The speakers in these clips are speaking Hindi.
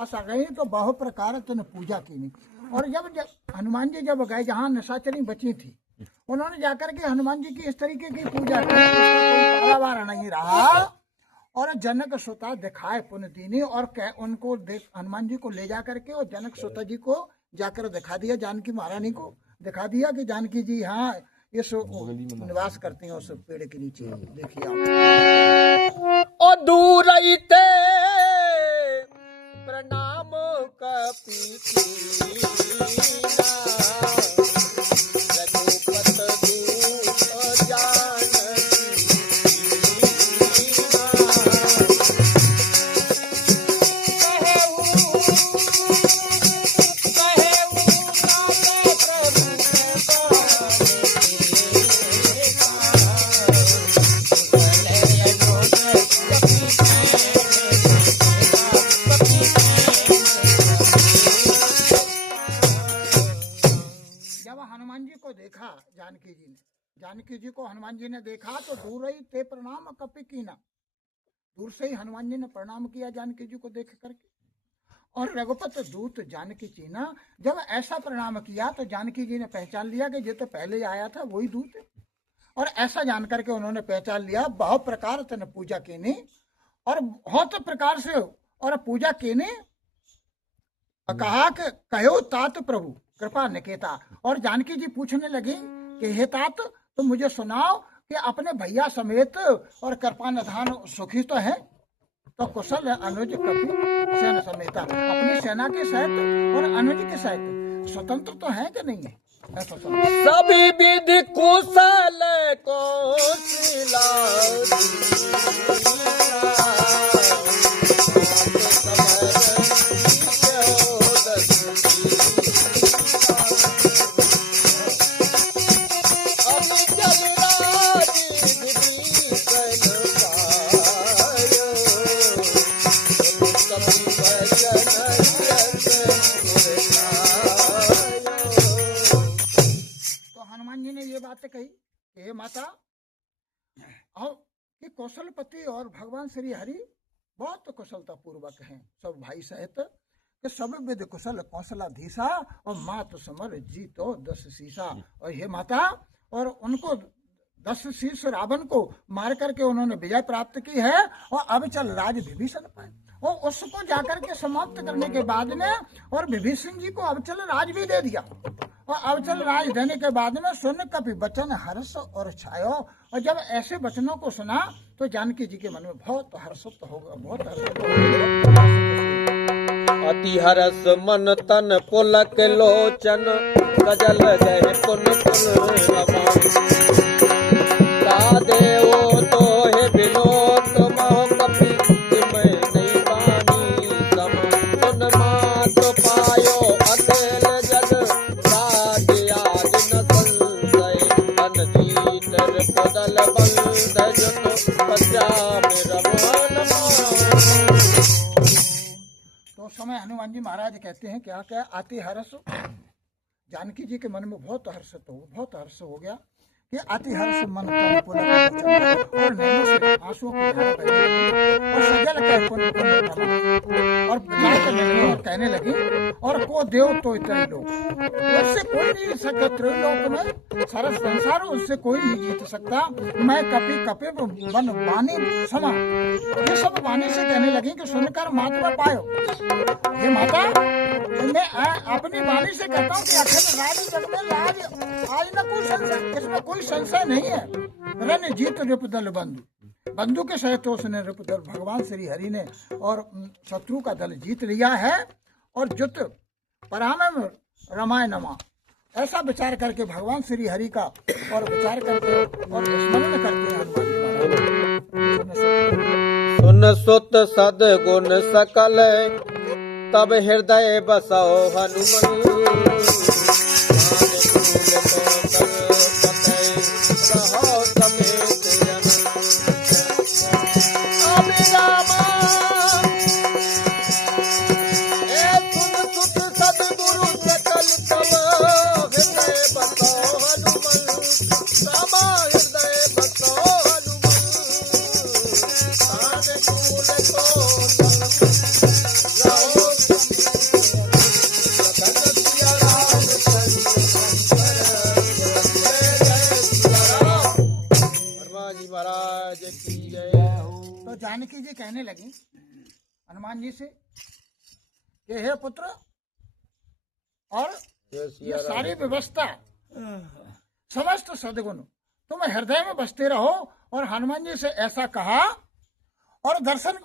आशा गई तो बहु प्रकार तूने पूजा की नहीं। और जब हनुमान जी जब गए जहाँ निशाचरी बची थी, उन्होंने जाकर के हनुमान जी की इस तरीके की पूजा की, कोई पारावार नहीं रहा। और जनक सुता दिखाए पुण्य दीनी, और उनको हनुमान जी को ले जा करके और जनक सुता जी को जाकर दिखा दिया, जानकी महारानी को दिखा दिया कि जानकी जी हाँ इस निवास करते हैं उस पेड़ के नीचे। देखिए आप और दूर रहते प्रणाम कपि जानकी जी को हनुमान जी ने देखा तो दूर ही ते प्रणाम कपि कीना, दूर से ही हनुमान जी ने प्रणाम किया जानकी जी को देख करके। और रघुपत दूत जानकी चीना, जब ऐसा प्रणाम किया तो जानकी जी ने पहचान लिया कि ये तो पहले आया था वही दूत है। और ऐसा जान करके उन्होंने पहचान लिया। बहुत प्रकार तने पूजा कीनी, और बहुत प्रकार से और पूजा कीनी। कहा कि कहो तात प्रभु कृपा निकेता। और जानकी जी पूछने लगी कि हे तात तो मुझे सुनाओ कि अपने भैया समेत और कृपा निधान सुखी तो है, तो कुशल अनुज कपि सेना समेता, अपनी सेना के सहित और अनुज के सहित स्वतंत्र तो है कि नहीं है? सभी विधि कुशल कौशला कही हे माता और कि कौशलपति और भगवान श्री हरि बहुत कुशलता पूर्वक हैं, सब भाई सहित कि सब विद कुशल कौशलाधीशा और मात समर जीतो 10 शीशा। और हे माता, और उनको 10 शीश रावण को मार करके उन्होंने विजय प्राप्त की है। और अब चल राज विभीषण पाए, और उसको जाकर के समाप्त करने के बाद में और विभीषण जी को अब चल राज भी दे दिया। और अब चल राज देने के बाद में सुन कपि बचन हर्ष और छायो। और जब ऐसे वचनों को सुना तो जानकी जी के मन में बहुत हर्ष होगा, बहुत हर्ष। अति हरस मन तन पुलक लोचन सजल गए पुन का देवो तो हे विनोद मोह कपि मैं नहीं बानी सम सुन मात पायो अकेल जग राज आग न संशय अन जीतर पदल बंध जन बचा मेरा मन। तो समय हनुमान जी महाराज कहते हैं क्या क्या अति हर्ष, जानकी जी के मन में बहुत हर्ष हो गया कि अति हर्ष मन तन पुलक और नैनों से आंसुओं की धारा बह रही और सजल कह पुन पुन और बजा कर लगी और कहने लगी और को देव तो इतने लोग, उससे कोई नहीं सकता, त्रिलोक में सारा संसार उससे कोई नहीं जीत सकता। मैं कपि कपि वन वाणी समा, ये सब वाणी से कहने लगी कि सुनकर महात्मा पायो। हे माता, मैं अपनी वाणी से कहता हूँ कि अखिल राज जग में लाज आज न कोई संशय, इसमें कोई संशय नहीं है। रन जीत रिपुदल बंधु, बंधु के सहित उसने रिपुदल भगवान श्री हरि ने और शत्रु का दल जीत लिया है। और जुत पराम रमाय नमा, ऐसा विचार करके भगवान श्री हरि का और विचार करके और स्मरण करते हैं हनुमान जी। सुन सुत सद गुण सकल तब हृदय बसाओ हनुमान। कहने लगी हनुमान जी से कि हे पुत्र, और ये सारी व्यवस्था समस्त सद्गुण तुम हृदय में बसते रहो। और हनुमान जी से ऐसा कहा और दर्शन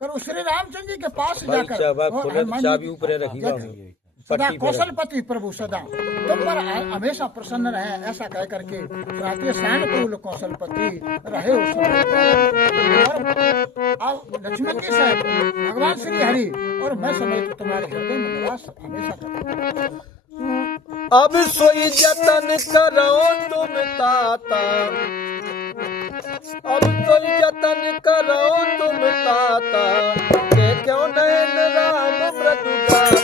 करो श्री रामचंद्र जी के पास जाकर। और हनुमान जी सदा कौशलपति प्रभु सदा तुम पर हमेशा प्रसन्न रहे, ऐसा कह करके रात्रि शान कुल कौशलपति रहे उस समय। और अब लक्ष्मण जी से भगवान श्री हरि और मैं समेत तुम्हारे हृदय में निवास हमेशा करता। अब सोई जतन करो तुम ताता, अब सोई जतन करो तुम ताता, देखो नयन राम मृदु गाता।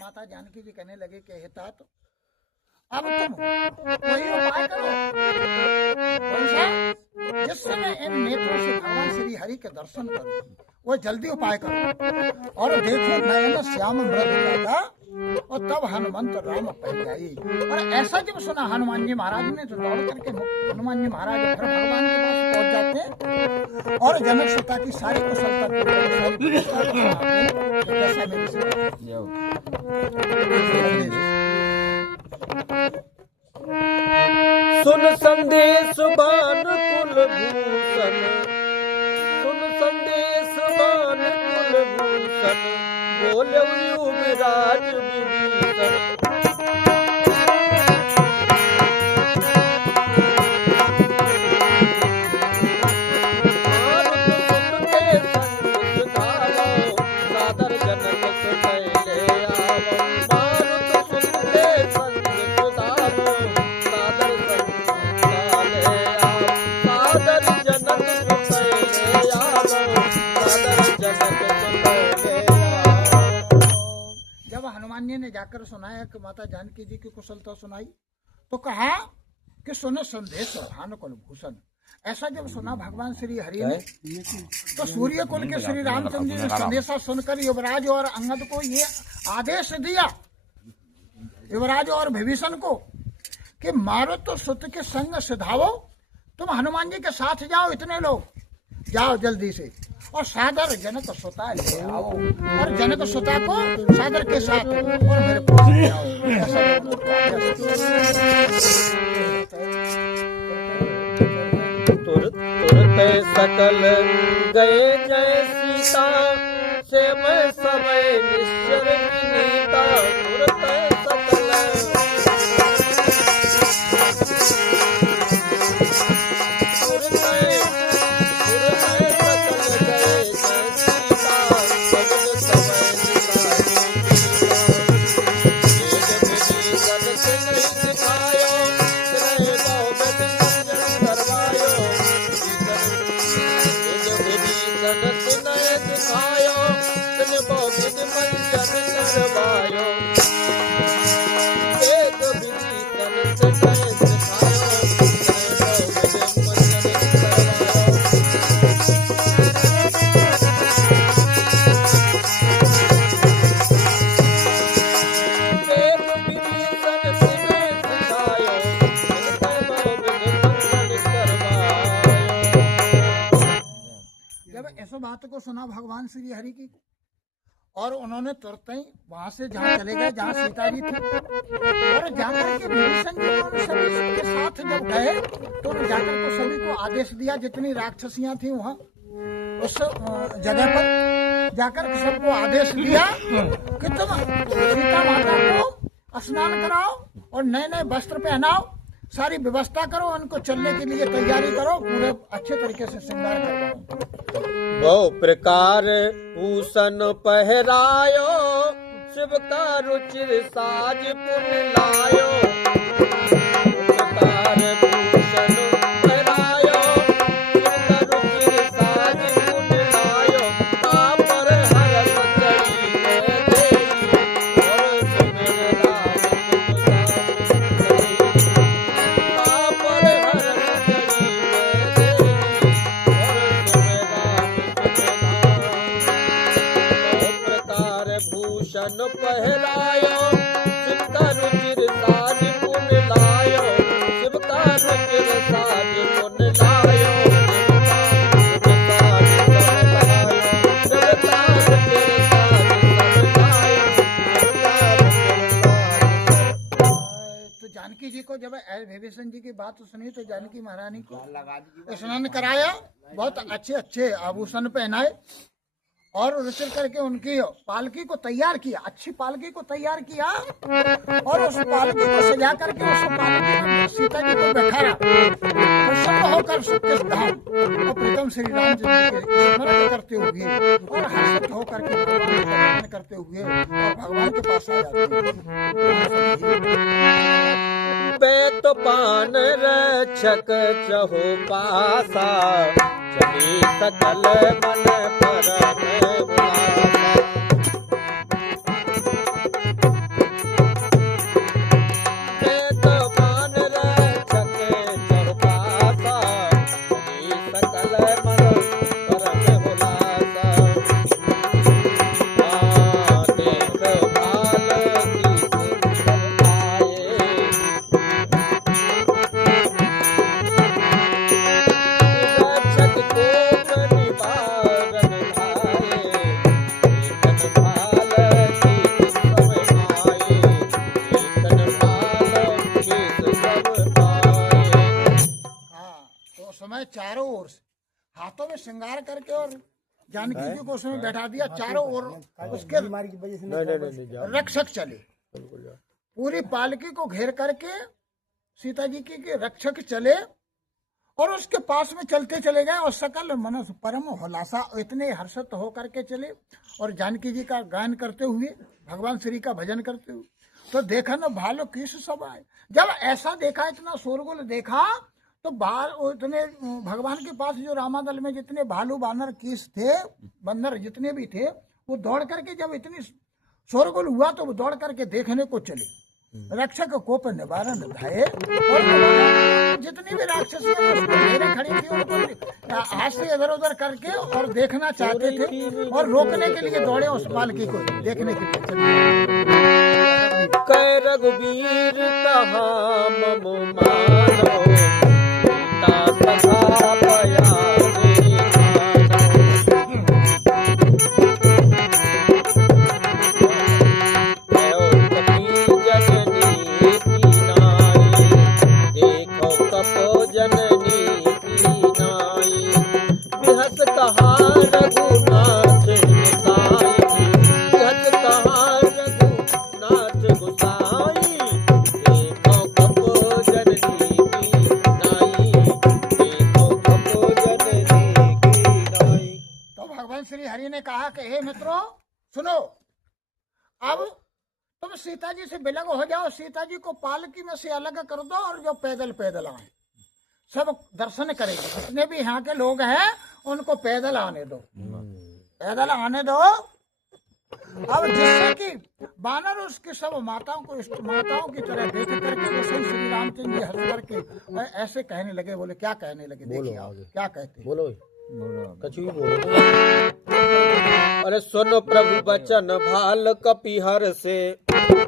माता जानकी जी कहने लगे कि हे तात, अब तुम वही उपाय करो जिससे मैं इन नेत्रों से भगवान श्री हरि के दर्शन करूं। वो जल्दी उपाय करो। और देखो नयन श्याम मृदु गाता, और तब हनुमंत राम पह जाई। और ऐसा जब सुना हनुमान जी महाराज ने तो दौड़ करके हनुमान जी महाराज फिर भगवान के पास पहुंच जाते हैं और जनक सुता की सारी कुशलता सुन संदेश बान कुल भूषण, सुन संदेश बान कुल भूषण, बोले युवराज विभीषण। ने जाकर सुनाया कि माता जानकी जी की कुशलता सुनाई तो कहा कि सुनो संदेश भानु कुल भूषण। ऐसा जब सुना भगवान श्री हरि ने तो सूर्य कुल के श्री रामचंद्र जी ने संदेशा सुनकर युवराज और अंगद को ये आदेश दिया, युवराज और विभीषण को, कि मारुत सुत के संग सिधाओ, तुम हनुमान जी के साथ जाओ, इतने लोग जाओ जल्दी से, और सादर जनक सुता ले आओ, और जनक सुता को सादर के साथ और मेरे पास ले आओ। तुरत सकल गए जय सीता, से मैं समय निश्चर विनीता। तुरत सकल बात को सुना भगवान श्री हरि की, और उन्होंने तुरंत ही वहां से जहाँ चले गए जहाँ सीता जी थी, और जाकर के विभीषण जी को सभी के साथ जब गए तो जाकर को सभी को आदेश दिया, जितनी राक्षसियां थी वहाँ उस जगह पर जाकर सबको आदेश दिया कि तुम सीता माता को स्नान कराओ और नए नए वस्त्र पहनाओ, सारी व्यवस्था करो, उनको चलने के लिए तैयारी करो, पूरे अच्छे तरीके से श्रृंगार करवाओ। बहु प्रकार भूषण पहरायो, शिव का रुचिर साज पुन लायो। प्रकार भूषण पहरायो, शिव तन पहरायो शिव का रुचिर साज पुन लायो शिव का रुचिर साज पुन लायो जानकी जी को जब विभीषण जी की बात सुनी तो जानकी महारानी को स्नान कराया, बहुत अच्छे अच्छे आभूषण पहनाए और रुचिर करके उनकी पालकी को तैयार किया, अच्छी पालकी को तैयार किया और उस पालकी को सजा करके उस पालकी में सीता जी को बैठाया। प्रसन्न होकर सुख धाम और प्रीतम श्री राम जी के स्मरण करते हुए और हर्षित होकर के भगवान का दर्शन करते हुए और भगवान के पास आ जाते हैं। बेत पान रक्षक चहो पासा चली सकल मन परम उलासा। बेत पान रक्षक चहो पासा चली सकल मन परम उलासा। देख भाल की सब आए समय चारों ओर से हाथों में श्रृंगार करके और जानकी जी को उसमें बैठा दिया। चारों ओर उसके रक्षक चले, पूरी पालकी को घेर करके सीता जी के रक्षक चले और उसके पास में चलते चले गए और सकल मनस परम हुलासा इतने हर्षित होकर के चले और जानकी जी का गायन करते हुए भगवान श्री का भजन करते हुए। तो देखा ना भालो किस सब आए। जब ऐसा देखा, इतना शोरगुल देखा तो बाहर इतने भगवान के पास जो रामादल में जितने भालू बानर कीस थे, बंदर जितने भी थे, वो दौड़ करके जब इतनी शोरगुल हुआ तो वो दौड़ करके देखने को चले। रक्षक कोप निवारण धाये और जितनी भी राक्षसी खड़ी थी उनको हाथ से इधर उधर करके और देखना चाहते थे और रोकने के लिए दौड़े उस पालकी को देखने के लिए। कै रघुवीर कहा मम मानो सीता सखा पयारे श्री हरि ने कहा कि हे मित्रों सुनो, अब तुम सीता जी से बिलग हो जाओ, सीता जी को पालकी में से अलग कर दो और जो पैदल पैदल आए सब दर्शन करेंगे। जितने भी यहाँ के लोग हैं उनको पैदल आने दो, पैदल आने दो। अब जिससे कि बानर उसकी सब माताओं को माताओं की तरह देख करके वो श्री रामचंद्र जी हंस करके ऐसे कहने लगे। बोले क्या कहने लगे? देखिए आप क्या कहते हैं। बोलो कछु भी बोलो। अरे सुनो प्रभु बचन भाल कपिहर से, सुनो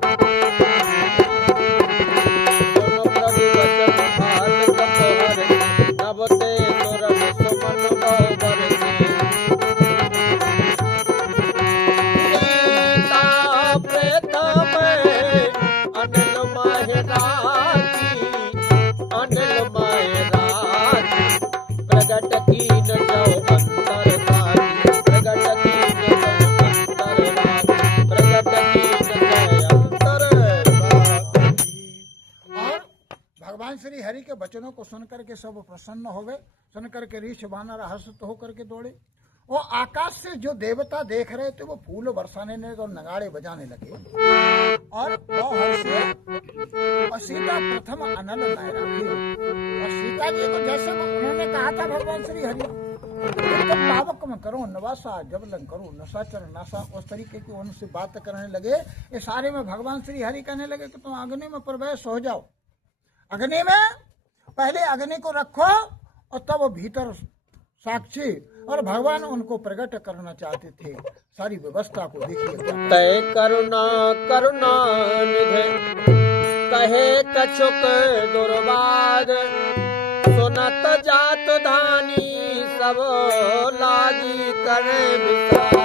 प्रभु बचन भाल कपिहर से, नवते तोरण सुमन बहुबर से। सीता प्रेतम अनिल महराजी, अनिल महराजी प्रगट की न जाओ अंतर सारी, प्रगट की न जाओ अंतर राजी, प्रगट की न जाओ अंतर सारी। और भगवान श्री हरि के वचनों को सुनकर के सब प्रसन्न हो गए। सुनकर के ऋषि बानर हर्षित होकर के दौड़े। वो आकाश से जो देवता देख रहे थे वो फूल बरसाने लगे और नगाड़े बजाने लगे और सीता प्रथम अनल नायरा थी। और सीता जी को जैसे उन्होंने कहा था भगवान श्री हरि पावक में करो नवासा जबलन करो नशाचर नासा, उस तरीके की उनसे बात करने लगे। ये सारे में भगवान श्री हरि कहने लगे कि तुम अग्नि में प्रवेश हो जाओ, अग्नि में पहले अग्नि को रखो और तब भीतर साक्षी और भगवान उनको प्रकट करना चाहते थे। सारी व्यवस्था को देखिए क्या तय करुणा करुणा निधे कहे कछुक दुर्वाद सुनत जात धानी सब लागी करे विषाद।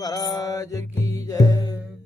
महाराज की जय।